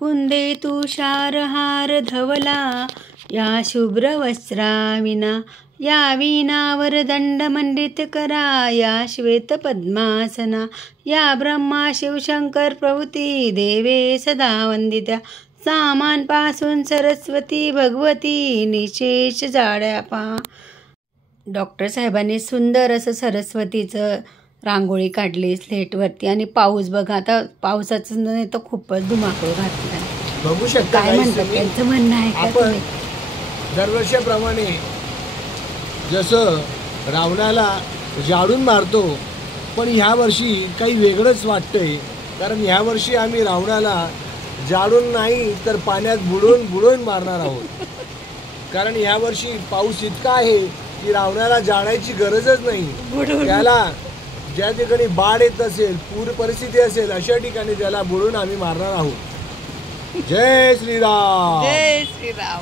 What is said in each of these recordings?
कुंदे तुषारहार धवला या शुभ्र वस्त्राविना, या वीणावर दंडमंडित करा या श्वेत पद्मासना, या ब्रह्मा शिवशंकर प्रभृती देवे सदा वंदित्या, सामानपासून सरस्वती भगवती निशेष जाड्या पा. डॉक्टर साहेबांनी सुंदर असं सरस्वतीचं रांगोळी काढली स्लेटवरती. आणि पाऊस बघा, आता पावसाचं नाही तर खूपच धुमाकूळ घातला. बघू शकता काय म्हणतात त्यांचं म्हणणं आहे का आपण तुम्ही? दरवर्षीप्रमाणे जसं रावणाला जाळून मारतो, पण ह्या वर्षी काही वेगळंच वाटतंय. कारण ह्या वर्षी आम्ही रावणाला जाळून नाही तर पाण्यात बुडवून बुडवून मारणार आहोत. कारण ह्या वर्षी पाऊस इतका आहे की रावणाला जाळायची गरजच नाही. त्याला ज्या ठिकाणी बाढ येत असेल, पूर परिस्थिती असेल, अशा ठिकाणी त्याला बुडवून आम्ही मारणार आहोत. जय श्रीराम. जय श्रीराम.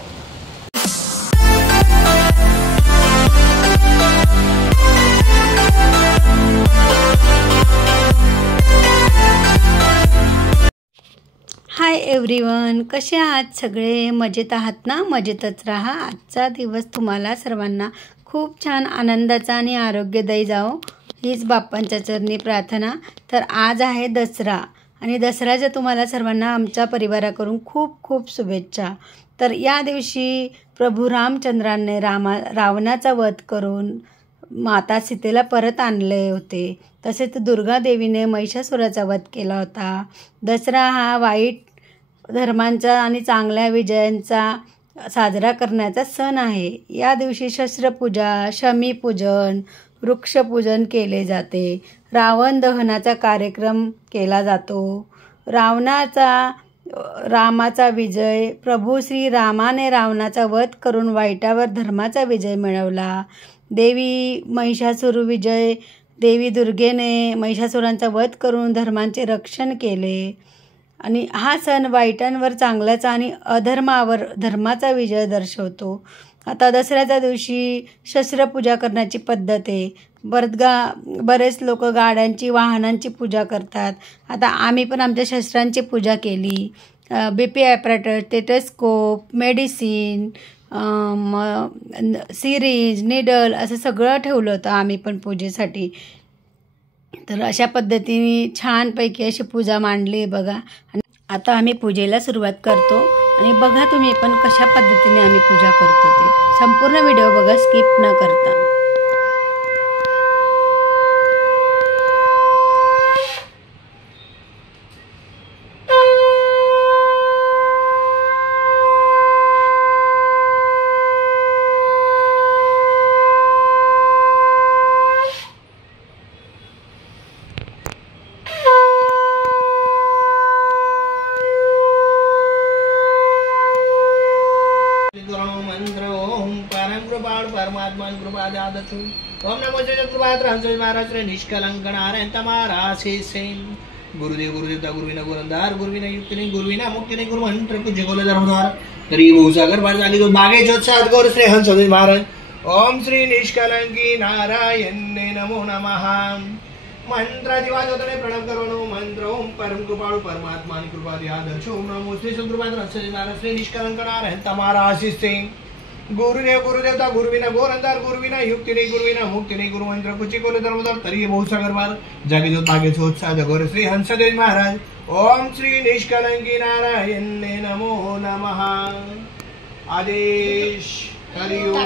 हाय एव्हरीवन, कसे आहात सगळे? मजेत आहात ना? मजेतच राहा. आजचा दिवस तुम्हाला सर्वांना खूप छान आनंदाचा आणि आरोग्यदायी जाओ, हीच बाप्पांच्या चरणी प्रार्थना. तर आज आहे दसरा, आणि दसऱ्याच्या तुम्हाला सर्वांना आमच्या परिवाराकडून खूप खूप शुभेच्छा. तर या दिवशी प्रभू रामचंद्रांनी रावणाचा वध करून माता सीतेला परत आणले होते. तसेच दुर्गा देवीने महिषासुराचा वध केला होता. दसरा हा वाईट धर्मांचा आणि चांगल्या विजयांचा साजरा करण्याचा सण आहे. या दिवशी शस्त्रपूजा, शमीपूजन, वृक्षपूजन केले जाते. रावण दहनाचा कार्यक्रम केला जातो. रामाचा विजय, प्रभू श्री रामाने रावणाचा वध करून वाईटावर धर्माचा विजय मिळवला. देवी महिषासुर विजय, देवी दुर्गेने महिषासुरांचा वध करून धर्मांचे रक्षण केले. आणि हा सण वाईटांवर चांगल्याचा आणि अधर्मावर धर्माचा विजय दर्शवतो. आता दसऱ्याच्या दिवशी शस्त्रपूजा करण्याची पद्धत आहे. बरेच लोक गाड्यांची, वाहनांची पूजा करतात. आता आम्ही पण आमच्या शस्त्रांची पूजा केली. BP apparatus, stethoscope, medicine, syringe, needle असं सगळं ठेवलं होतं आम्ही पण पूजेसाठी. तर अशा पद्धतीने छानपैकी अशी पूजा मांडली बघा. आणि आता आम्ही पूजेला सुरुवात करतो, आणि बघा तुम्ही पण कशा पद्धतीने आम्ही पूजा करतो ते. संपूर्ण व्हिडिओ बघा, स्किप न करता. परमात्मा कृपा दादतु. ओम नमो श्री कृपात्र महाराज निष्कलंक नारायण तमारा सेन. गुरुदेव गुरुदेवता गुरुविना गुरंदार, गुरुविना युक्तिने, गुरुविना मुक्तिने, गुरुमंत्र पूज्य गोल धर्मद्वार तरी भूसागर बाळ झाली तो बागे जोत्साद गौर श्री हंस महाराज. ओम श्री निष्कलंकी नारायण नमो नमः. मंत्राची वाज होताने प्रणाम करो. मंत्र ओम परम कृपाळू परमात्मा कृपा द्यादर्श. ओम नमो श्री कृपात्र महाराज श्री निष्कलंक नारायण तमारा सेन. गुरुदेव गुरुदेवता गुरुविना गोरंदार, गुरुविना युक्तिने, गुरुविना मुक्तिने, गुरुमंत्र कुची कोले धर्मदार तरी बहुसागर बार जागे जो तागे उत्साह गौर श्री हंसदेव महाराज. ओम श्री निष्कलंकी नारायण नमो नमः. आदेश हरि ओम.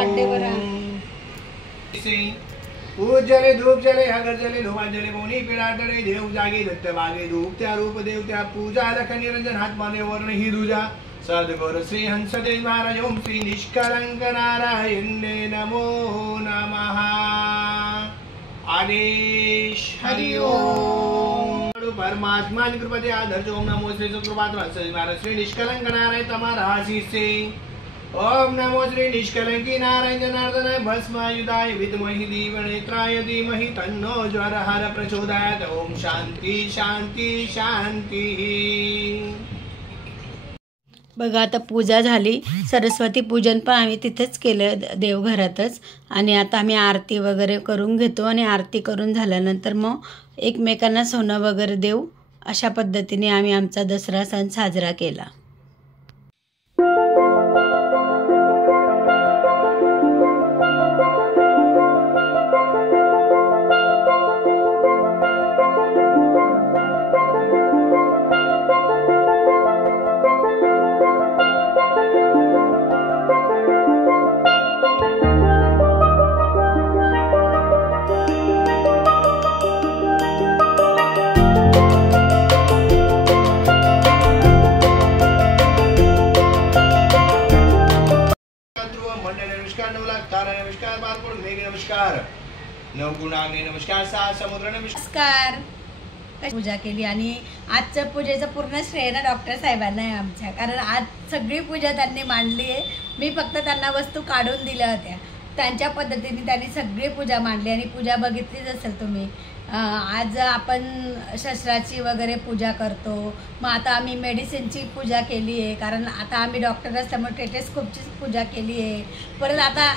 पूज जले धूप जले अगर जले लोहा जले मोनी पिळा डरे देव जागे दत्त बागे धूप त्या रूप देव त्या पूजा लख निरंजन हात माने वर्ण ही दुजा सद्गुरु श्री हंसदेव महाराज. ओम श्री निष्कलंक नारायण नमो नमः. आदेश हरि ओम. परमात्मा कृपते आदर्श. ओम नमो श्री कृपात्र हंसदेव महाराज श्री निष्कलंक नारायण तमारा आशीषे. ओम नमो श्री निष्कलंकी नारायण जनार्दन भस्मायुधाय विद्महि दीवनेत्राय धीमहि तन्नो ज्वरहर प्रचोदयात्. ओम शांती शांती शांती. बघा आता पूजा झाली. सरस्वती पूजन पण आम्ही तिथेच केलं, देवघरातच. आणि आता आम्ही आरती वगैरे करून घेतो, आणि आरती करून झाल्यानंतर मग एकमेकांना सोनं वगैरे देऊ. अशा पद्धतीने आम्ही आमचा दसरा सण साजरा केला. तारा नमस्कार, बालकोड मेघ नमस्कार, नवगुणाग्नी नमस्कार, सहा समुद्र नमस्कार. पूजा केली आणि आजच्या पूजेचं पूर्ण श्रेय ना डॉक्टर साहेबांना आहे आमच्या, कारण आज सगळी पूजा त्यांनी मांडली आहे. मी फक्त त्यांना वस्तू काढून दिल्या होत्या. त्यांच्या पद्धतीने त्यांनी सगळी पूजा मांडली आणि पूजा बघितलीच असेल तुम्ही. आज आपण शस्त्राची वगैरे पूजा करतो. मग आता आम्ही मेडिसिनची पूजा केली आहे, कारण आता आम्ही डॉक्टर असल्यामुळे टेटेस्कोपची पूजा केली आहे. परत आता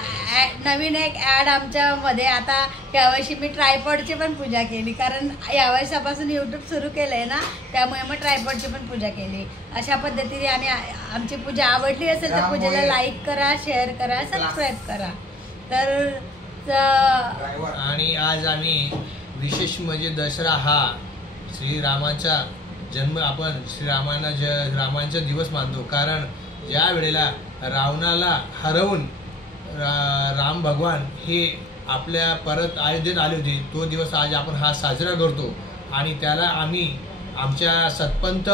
नवीन एक ॲड आमच्यामध्ये, आता यावर्षी मी ट्रायपॉडची पण पूजा केली, कारण यावर्षापासून यूट्यूब सुरू केलं आहे ना, त्यामुळे मग ट्रायपॉडची पण पूजा केली. अशा पद्धतीने आम्ही आमची पूजा आवडली असेल तर पूजेला लाईक करा, शेअर करा, सबस्क्राईब करा. तर आणि आज आम्ही विशेष म्हणजे दसरा हा श्रीरामाचा जन्म, आपण रामांचा दिवस मानतो. कारण ज्या वेळेला रावणाला हरवून राम भगवान हे आपल्या परत अयोध्येत आले होते, तो दिवस आज आपण हा साजरा करतो. आणि त्याला आम्ही आमच्या सतपंथ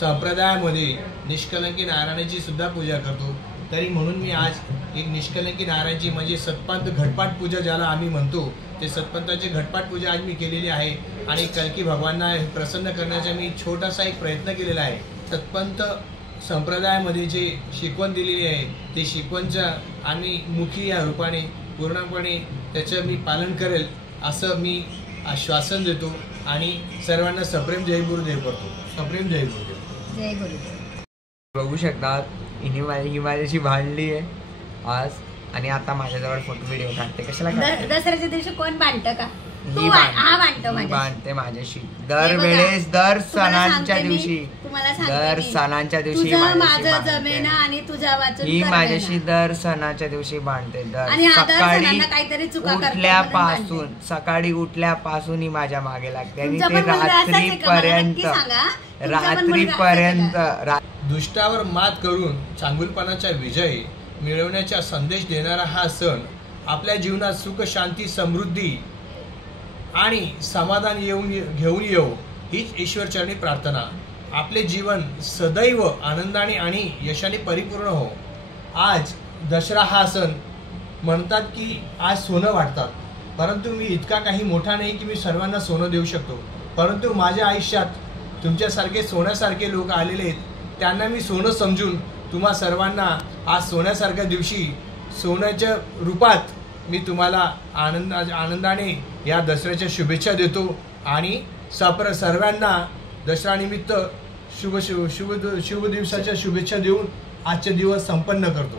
संप्रदायामध्ये निष्कलंकी नारायणाची सुद्धा पूजा करतो. तरी म्हणून मी आज एक निष्कलंकी नारायणाची म्हणजे सतपंथ घटपाट पूजा ज्याला आम्ही म्हणतो, ते सतपंथाची घटपाट पूजा आज मी केलेली आहे. आणि कल्की भगवानना प्रसन्न करण्याचा मी छोटासा एक प्रयत्न केलेला आहे. सतपंथ संप्रदायामध्ये जे शिकवण दिलेली आहे, ते शिकवणचं आणि मुखी या रूपाने पूर्णपणे त्याचं मी पालन करेल असं मी आश्वासन देतो. आणि सर्वांना सप्रेम जय गुरुदेव करतो. सप्रेम जय गुरुदेव. जय गुरुदेव. बघू शकतात ही माझ्याशी भांडली आहे आज, आणि आता माझ्याजवळ फोटो व्हिडिओ काढते. कशाला दसऱ्याच्या दिवशी कोण भांडतं का? भांडते माझ्याशी दरवेळेस, दर सणांच्या दिवशी ही माझ्याशी दर सणाच्या दिवशी भांडते. सकाळी उठल्यापासून ही माझ्या मागे लागते आणि ते रात्रीपर्यंत. दुष्टावर मात करून चांगुलपणाचा विजय मिळवण्याचा संदेश देणारा हा सण आपल्या जीवनात सुख, शांती, समृद्धी आणि समाधान घेऊन येऊ हीच ईश्वरचरणी प्रार्थना. आपले जीवन सदैव आनंदाने आणि यशाने परिपूर्ण हो. आज दसरा हा सण म्हणतात की आज सोनं वाटतात, परंतु मी इतका काही मोठा नाही की मी सर्वांना सोनं देऊ शकतो. परंतु माझ्या आयुष्यात तुमच्यासारखे सोन्यासारखे लोक आलेले आहेत, त्यांना मी सोनं समजून तुम्हा सर्वांना आज सोन्यासारख्या दिवशी सोन्याच्या रूपात मी तुम्हाला आनंदाने या दसऱ्याच्या शुभेच्छा देतो. आणि सर्वांना दसऱ्यानिमित्त शुभ दिवसाच्या शुभेच्छा देऊन आजचे दिवस संपन्न करतो.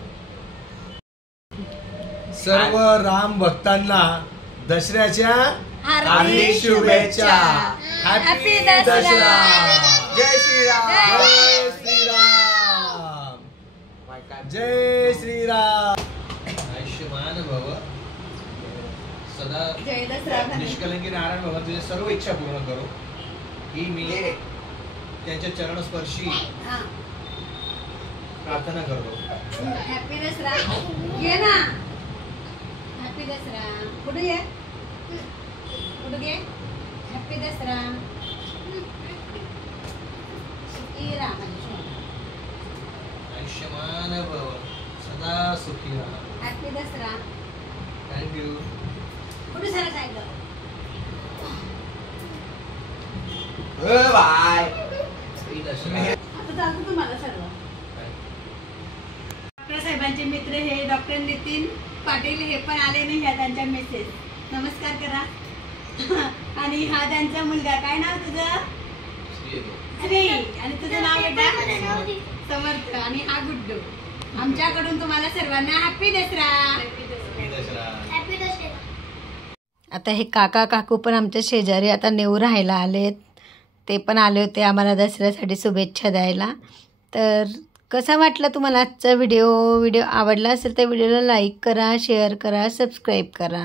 सर्व राम भक्तांना दसऱ्याच्या हार्दिक शुभेच्छा. हॅपी दसरा. जय श्रीराम. जय श्रीराम. जय श्रीराम. आयुष्यमान भव. सदा निष्कलंकी नारायण बाबा तुझ्या सर्व इच्छा पूर्ण करो ही मी त्यांच्या चरणस्पर्शी प्रार्थना करतो. हॅपी दसरा. ये ना. हॅपी दसरा. कुठे ये? कुठे गे? हॅपी दसरा. सुखी राहा. आयुष्यमान भव. सदा सुखी राहा. हॅपी दसरा. थँक्यू. कुठे सर सांगितलं? बाय. आता चालतो तुम्हाला सर्व. डॉक्टर साहेबांचे मित्र हे डॉक्टर नितीन पाटील हे पण आले नाही. ह्या त्यांच्या मेसेज. नमस्कार करा. आणि हा त्यांचा मुलगा. काय नाव तुझं? श्री. आणि तुझं नाव बेटा? समर्थ. आणि हा गुड्डू. आमच्याकडून तुम्हाला सर्वांना हॅपी दसरा. हॅपी दसरा. आता हे काका काकू पण आमच्या शेजारी आता नेऊ राहायला आलेत. ते पण आले होते आम्हाला दसऱ्यासाठी शुभेच्छा द्यायला. तर कसा वाटला तुम्हाला आजचा व्हिडिओ आवडला असेल तर व्हिडिओला लाईक करा, शेअर करा, सबस्क्राईब करा.